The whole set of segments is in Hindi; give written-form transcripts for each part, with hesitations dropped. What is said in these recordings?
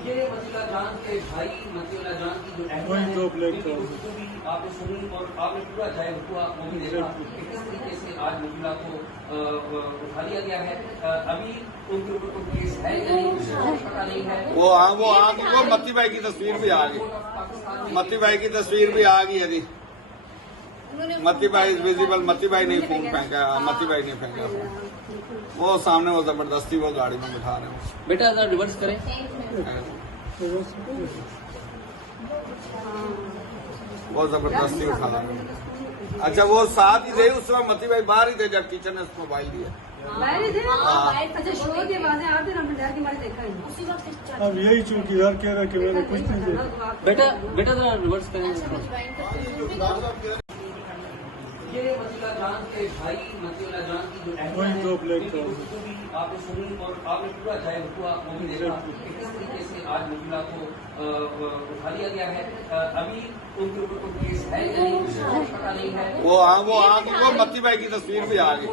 ये मतीला जान के भाई मतीला जान की जो वही दो प्लेट भी आपने सुनी और आपने पूरा चाहे हुआ वो भी देखा कि किस तरीके से आज मतीला को उठा लिया गया है। अभी उनके ऊपर कोई केस है या नहीं पता नहीं है। वो मत्ती भाई की तस्वीर भी आ गई, मत्ती भाई की तस्वीर भी आ गई है जी। मत्ती भाई इज विजिबल, मत्ती भाई नहीं फोन फेंका, मत्ती भाई नहीं फेंका वो सामने, वो जबरदस्ती वो गाड़ी में बिठा रहे हैं। बेटा जरा रिवर्स करें। वो जबरदस्ती उठा रहे हैं। अच्छा वो साथ ही थे उस समय, मत्ती भाई बाहर ही थे जब टीचर ने उसको मोबाइल दिया। अच्छा शोर की आवाजें आती ना, डर की मारे देखा ही। अब यही चौकीदार कह रहा है कि मैंने कुछ नहीं देखा। बेटा जरा रिवर्स करें। ये मतीला जान के भाई मतीला जान की जो वही दो प्लेट भी आपने सुनी और आपने पूरा चाहे हुआ वो भी देखा कि किस तरीके से आज मतीला को उठा लिया गया है। अभी उनके ऊपर कोई केस है या नहीं पता नहीं है। वो मत्ती भाई की तस्वीर भी आ गई,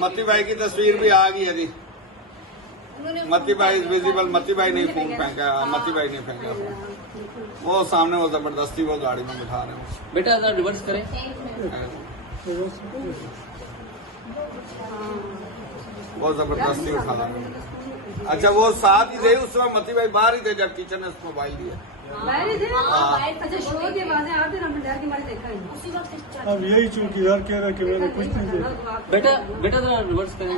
मत्ती भाई की तस्वीर भी आ गई है जी। मत्ती भाई इज विजिबल, मत्ती भाई नहीं फोन फेंका, मत्ती भाई नहीं फेंका वो सामने, वो जबरदस्ती वो गाड़ी में बिठा रहे हैं। बेटा जरा रिवर्स करें। वो जबरदस्ती उठा रहे हैं। अच्छा वो साथ ही थे उस समय, मत्ती भाई बाहर ही थे जब टीचर ने उसको मोबाइल दिया। अच्छा शोर की आवाजें आती ना, डर की मारे देखा ही। अब यही चौकीदार कह रहा है कि मैंने कुछ नहीं देखा। बेटा जरा रिवर्स करें।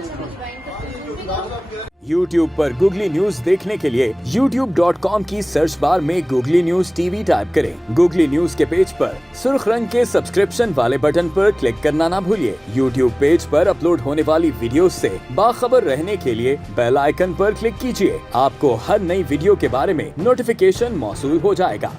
YouTube पर Google न्यूज देखने के लिए youtube.com की सर्च बार में Google न्यूज टीवी टाइप करें। Google न्यूज के पेज पर सुर्ख रंग के सब्सक्रिप्शन वाले बटन पर क्लिक करना ना भूलिए। YouTube पेज पर अपलोड होने वाली वीडियोस से बाखबर रहने के लिए बेल आइकन पर क्लिक कीजिए। आपको हर नई वीडियो के बारे में नोटिफिकेशन मौसूल हो जाएगा।